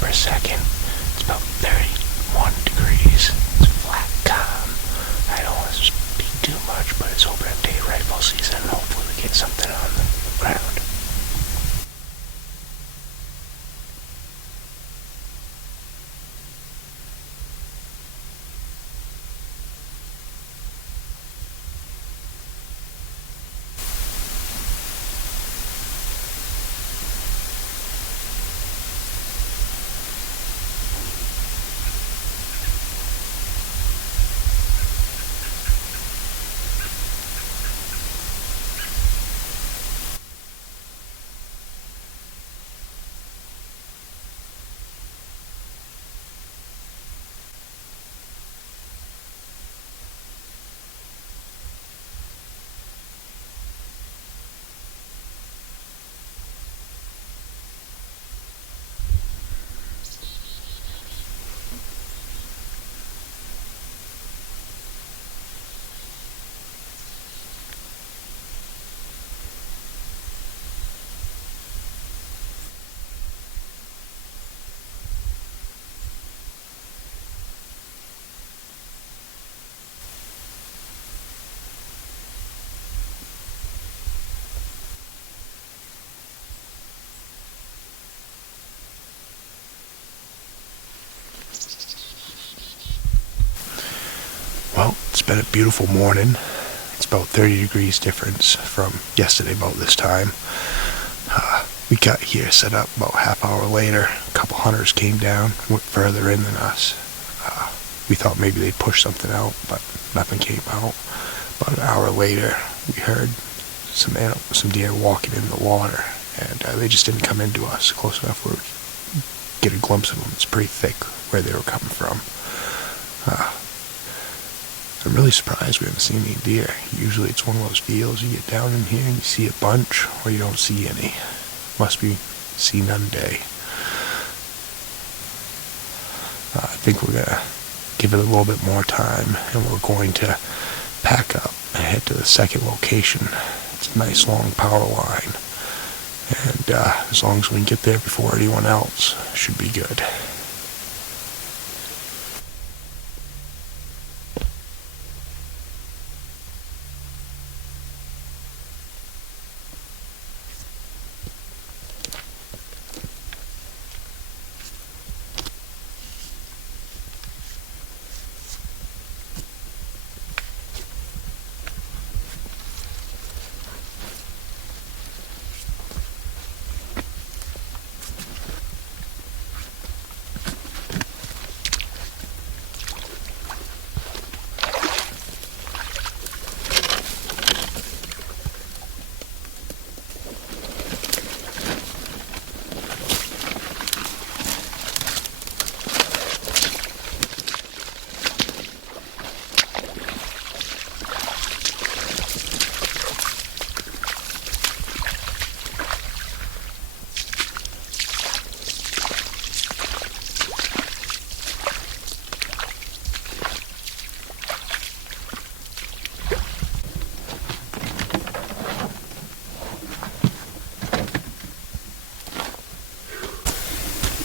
November 2nd. It's about 31 degrees. It's flat, calm. I don't want to speak too much, but it's open day rifle season. Hopefully we get something on the ground. Well, it's been a beautiful morning. It's about 30 degrees difference from yesterday about this time. We got here set up about half hour later. A couple hunters came down, went further in than us. We thought maybe they'd push something out, but nothing came out. About an hour later, we heard some deer walking in the water, and they just didn't come into us close enough where we could get a glimpse of them. It's pretty thick where they were coming from. I'm really surprised we haven't seen any deer. Usually it's one of those deals, you get down in here and you see a bunch, or you don't see any. Must be see none day. I think we're going to give it a little bit more time, and we're going to pack up and head to the second location. It's a nice long power line, and as long as we can get there before anyone else, should be good.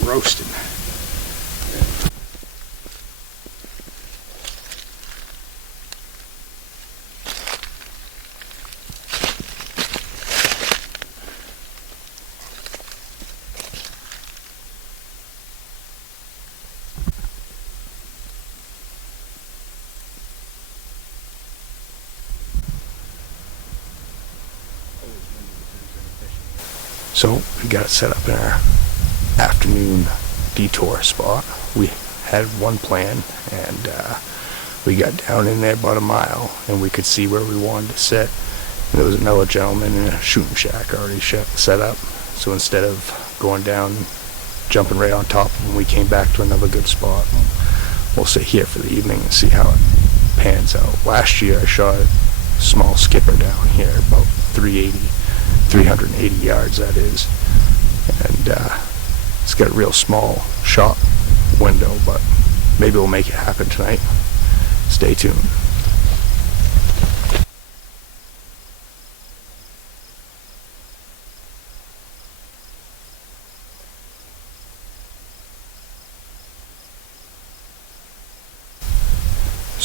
Roasting. So we got it set up in our afternoon detour spot. We had one plan, and we got down in there about a mile, and we could see where we wanted to sit. And there was another gentleman in a shooting shack already set up. So instead of going down, jumping right on top of him, we came back to another good spot. We'll sit here for the evening and see how it pans out. Last year I shot a small skipper down here, about 380 yards that is, and it's got a real small shot window, but maybe we'll make it happen tonight. Stay tuned.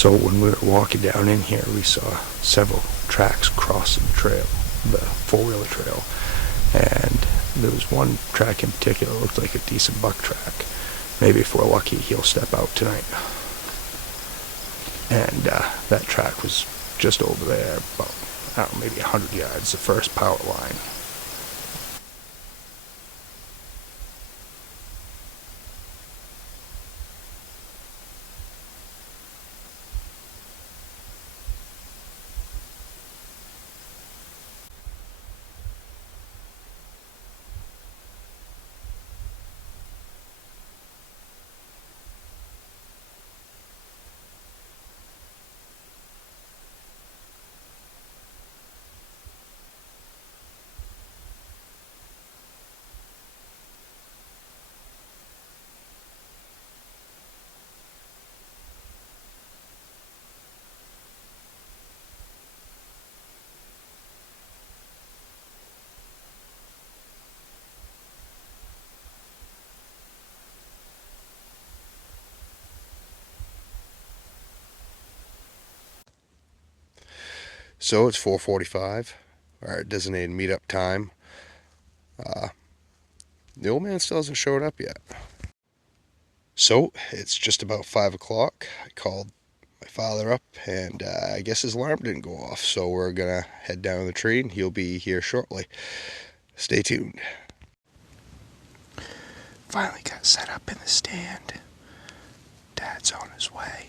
So when we were walking down in here, we saw several tracks crossing the trail, the four-wheeler trail, and there was one track in particular that looked like a decent buck track. Maybe if we're lucky, he'll step out tonight. And that track was just over there, about, I don't know, maybe 100 yards, the first power line. So it's 4:45, our designated meetup time. The old man still hasn't showed up yet. So it's just about 5 o'clock. I called my father up, and I guess his alarm didn't go off. So we're going to head down the tree, and he'll be here shortly. Stay tuned. Finally got set up in the stand. Dad's on his way.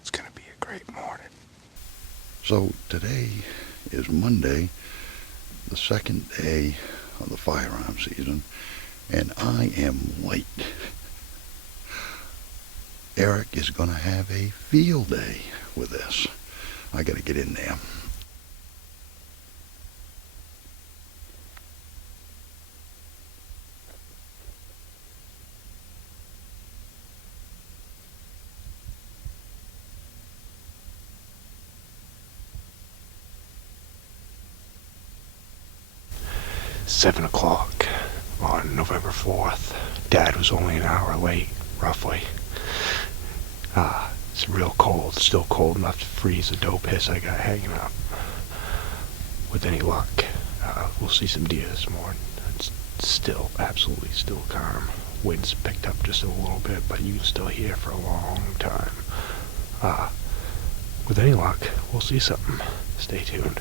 It's going to be a great morning. So today is Monday, the second day of the firearm season, and I am late. Eric is going to have a field day with this. I got to get in there. Seven o'clock on November 4th. Dad was only an hour late, roughly. It's real cold, still cold enough to freeze the doe piss I got hanging up. With any luck, we'll see some deer this morning. It's still, absolutely still calm. Wind's picked up just a little bit, but you can still hear for a long time. With any luck, we'll see something. Stay tuned.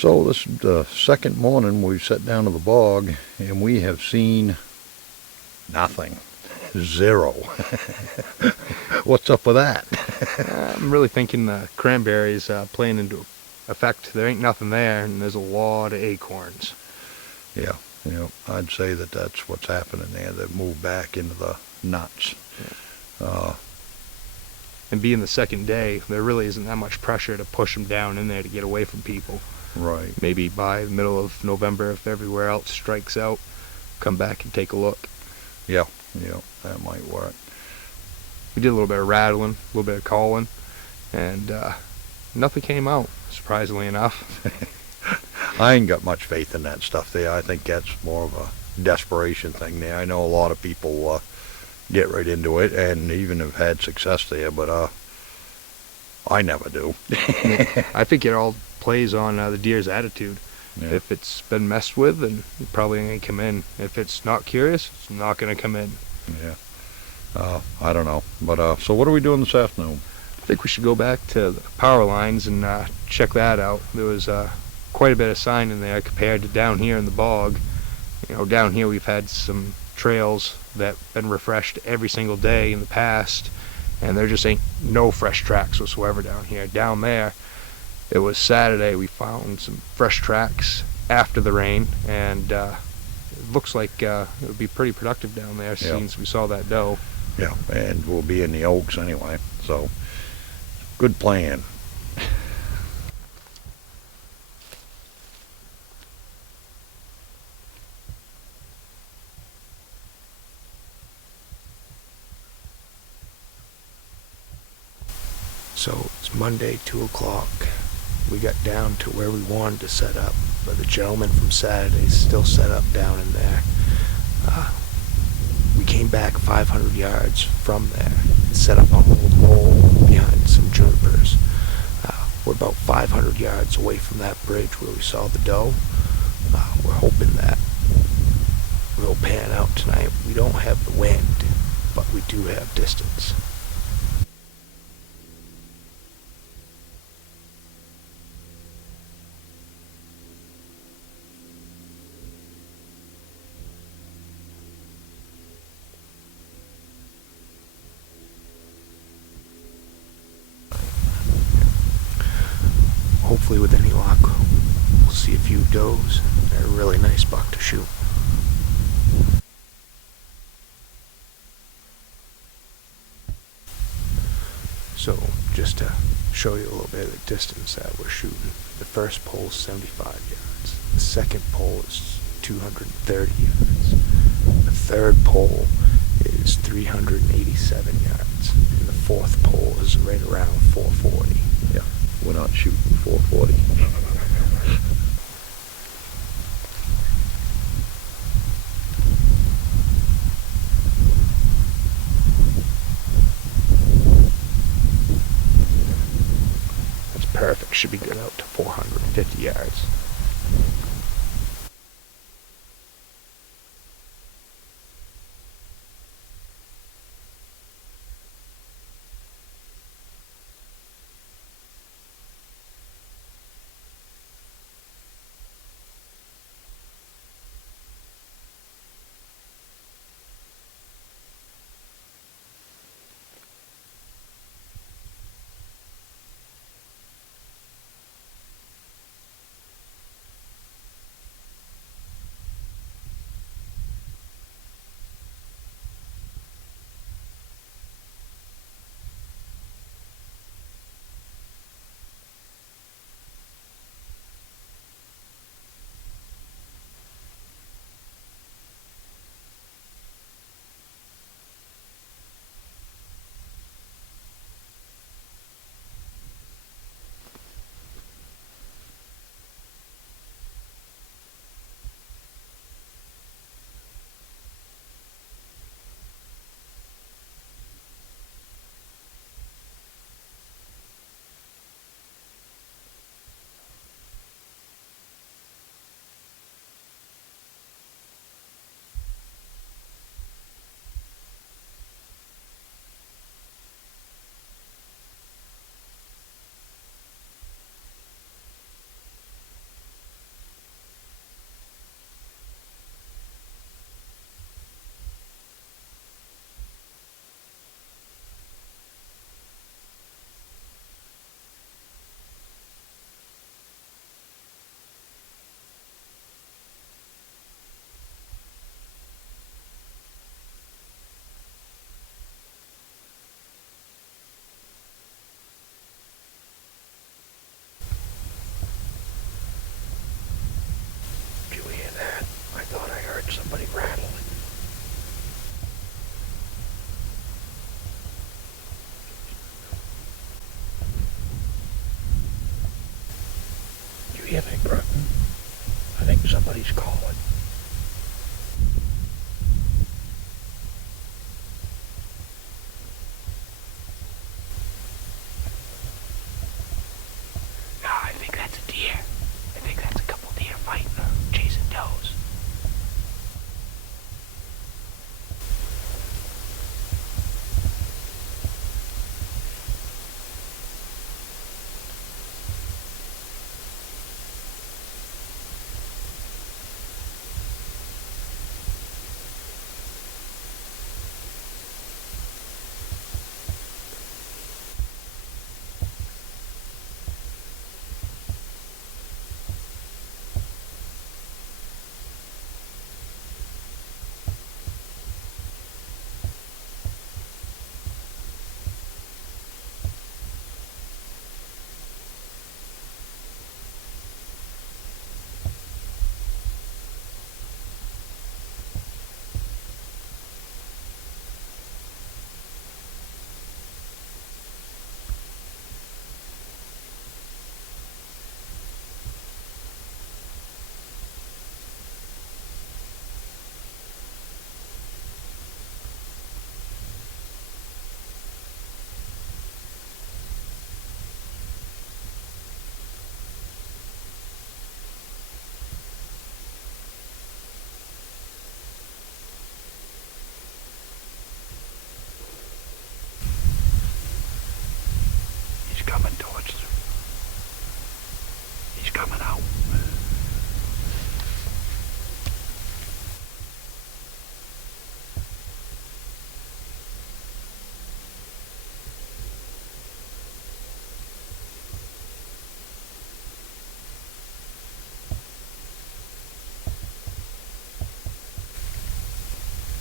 So this is the second morning we've sat down to the bog, and we have seen nothing. Zero. What's up with that? I'm really thinking the cranberries playing into effect. There ain't nothing there, and there's a lot of acorns. Yeah, I'd say that that's what's happening there. They've moved back into the nuts. Yeah. And being the second day, there really isn't that much pressure to push them down in there to get away from people. Right. Maybe by the middle of November, if everywhere else strikes out, come back and take a look. Yeah, that might work. We did a little bit of rattling, a little bit of calling, and nothing came out, surprisingly enough. I ain't got much faith in that stuff there. I think that's more of a desperation thing there. I know a lot of people get right into it and even have had success there, but I never do. I think it all plays on the deer's attitude. Yeah. If it's been messed with, then it probably ain't come in. If it's not curious, it's not going to come in. Yeah. I don't know. But so what are we doing this afternoon? I think we should go back to the power lines and check that out. There was quite a bit of sign in there compared to down here in the bog. Down here we've had some trails that have been refreshed every single day in the past, and there just ain't no fresh tracks whatsoever down here. Down there, it was Saturday, we found some fresh tracks after the rain, and it looks like it would be pretty productive down there since we saw that doe. Yeah, and we'll be in the Oaks anyway, so good plan. So it's Monday, 2 o'clock. We got down to where we wanted to set up, but the gentleman from Saturday is still set up down in there. We came back 500 yards from there and set up on a little knoll behind some junipers. We're about 500 yards away from that bridge where we saw the doe. We're hoping that we'll pan out tonight. We don't have the wind, but we do have distance. Hopefully with any luck, we'll see a few does and a really nice buck to shoot. So just to show you a little bit of the distance that we're shooting, the first pole is 75 yards, the second pole is 230 yards, the third pole is 387 yards, and the fourth pole is right around 440. Yeah. We're not shooting 440. That's perfect. Should be good out to 450 yards.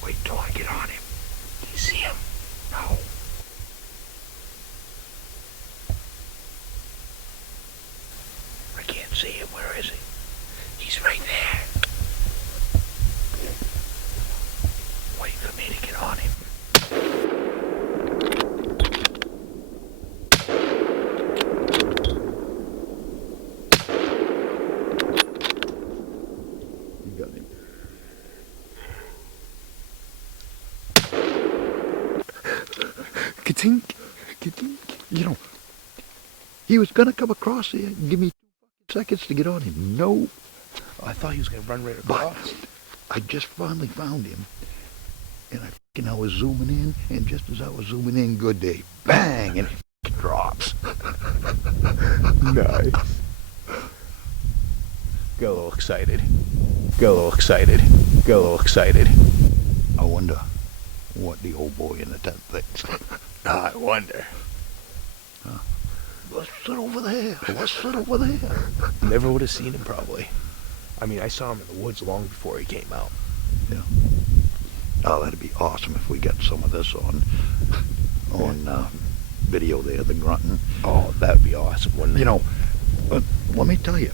Wait till I get on him. Do you see him? No. I can't see him. Where is he? He's right there. Wait for me to get on him. You got him. Ka-tink. Ka-tink. You know, he was gonna come across there and give me 2 seconds to get on him. No, I thought he was going to run right across. I just finally found him, and I was zooming in, and just as I was zooming in, good day, bang, and he drops. Nice. Got a little excited. Got a little excited. Got a little excited. I wonder what the old boy in the tent thinks. I wonder. Let's sit over there. Let's sit over there. Never would have seen him probably. I mean, I saw him in the woods long before he came out. Yeah. Oh, that'd be awesome if we got some of this on video there, the grunting. Oh, that'd be awesome, wouldn't it? You know, let me tell you,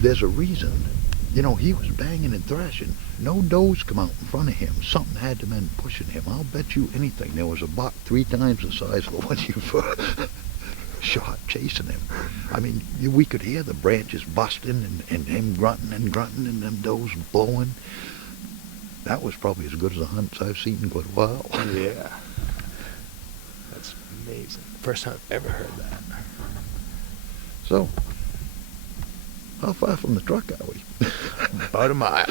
there's a reason. You know, he was banging and thrashing. No does come out in front of him. Something had to have been pushing him. I'll bet you anything. There was a buck 3 times the size of the one you shot chasing him. I mean, we could hear the branches busting and him grunting and them does blowing. That was probably as good as the hunts I've seen in quite a while. Yeah. That's amazing. First time I've ever heard that. So, how far from the truck are we? About a mile.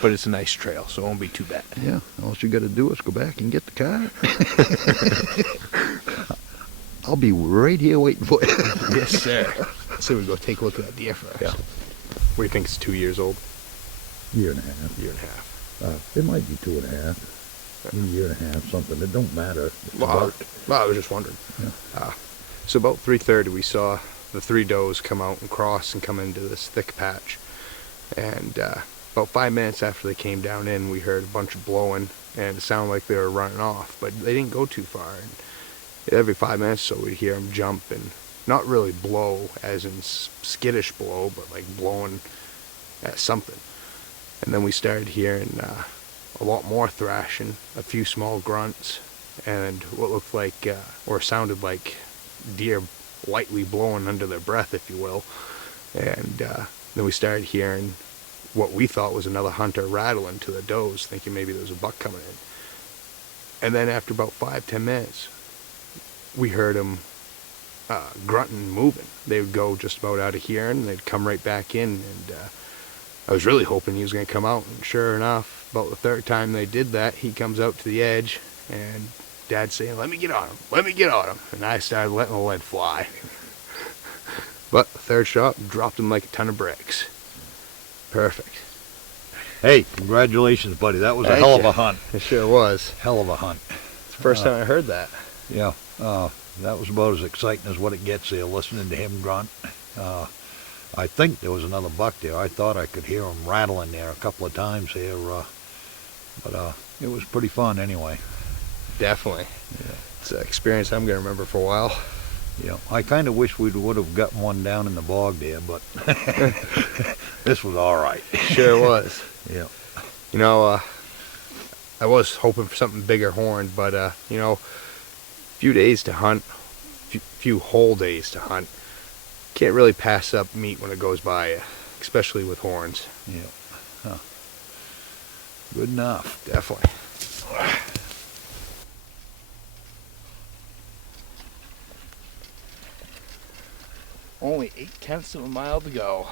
But it's a nice trail, so it won't be too bad. Yeah, all you got to do is go back and get the car. I'll be right here waiting for you. Yes, sir. So we go take a look at that deer first. Yeah. What do you think? It's 2 years old? Year and a half. Year and a half. It might be 2.5. A year and a half, something. It don't matter. It's Well, I was just wondering. Yeah. So about 3:30, we saw the 3 does come out and cross and come into this thick patch. And about 5 minutes after they came down in, we heard a bunch of blowing, and it sounded like they were running off, but they didn't go too far. And every 5 minutes or so, we'd hear them jump and not really blow, as in skittish blow, but like blowing at something. And then we started hearing a lot more thrashing, a few small grunts, and what looked like, or sounded like, deer lightly blowing under their breath, if you will. And then we started hearing what we thought was another hunter rattling to the does, thinking maybe there was a buck coming in. And then after about 5-10 minutes, we heard them grunting and moving. They would go just about out of hearing, and they'd come right back in, and I was really hoping he was going to come out, and sure enough, about the 3rd time they did that, he comes out to the edge, and Dad's saying, "Let me get on him, let me get on him," and I started letting the lead fly. But the 3rd shot dropped him like a ton of bricks. Perfect. Hey, congratulations, buddy. That was a Thank hell you. of a hunt. It sure was. Hell of a hunt. It's the first time I heard that. Yeah, that was about as exciting as what it gets there, listening to him grunt. I think there was another buck there. I thought I could hear him rattling there a couple of times here, but it was pretty fun anyway. Definitely. Yeah. It's an experience I'm going to remember for a while. Yeah, I kind of wish we would have gotten one down in the bog there, but this was all right. Sure was. Yeah. You know, I was hoping for something bigger horn, but, you know, few days to hunt, few whole days to hunt. Can't really pass up meat when it goes by you, especially with horns. Yeah. Huh. Good enough. Definitely. Only 0.8 of a mile to go.